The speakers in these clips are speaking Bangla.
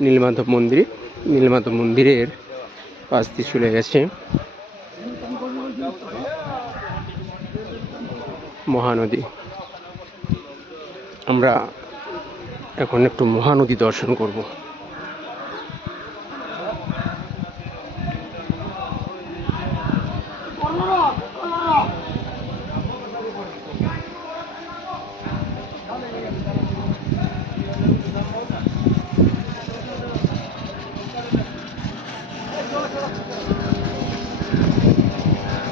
নীলমাধব মন্দির, নীলমাধব মন্দিরের পাশ দিয়ে চলে গেছে। মহানদী। আমরা এখন একটু মহানদী দর্শন করব।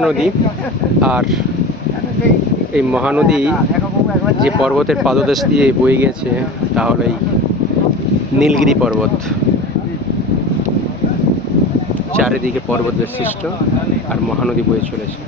মহানদী। আর এই মহানদী যে পর্বতের পাদদেশ দিয়ে বয়ে গেছে তাহলে এই নীলগিরি পর্বত। চারিদিকে পর্বতের সৃষ্ট আর মহানদী বয়ে চলেছে।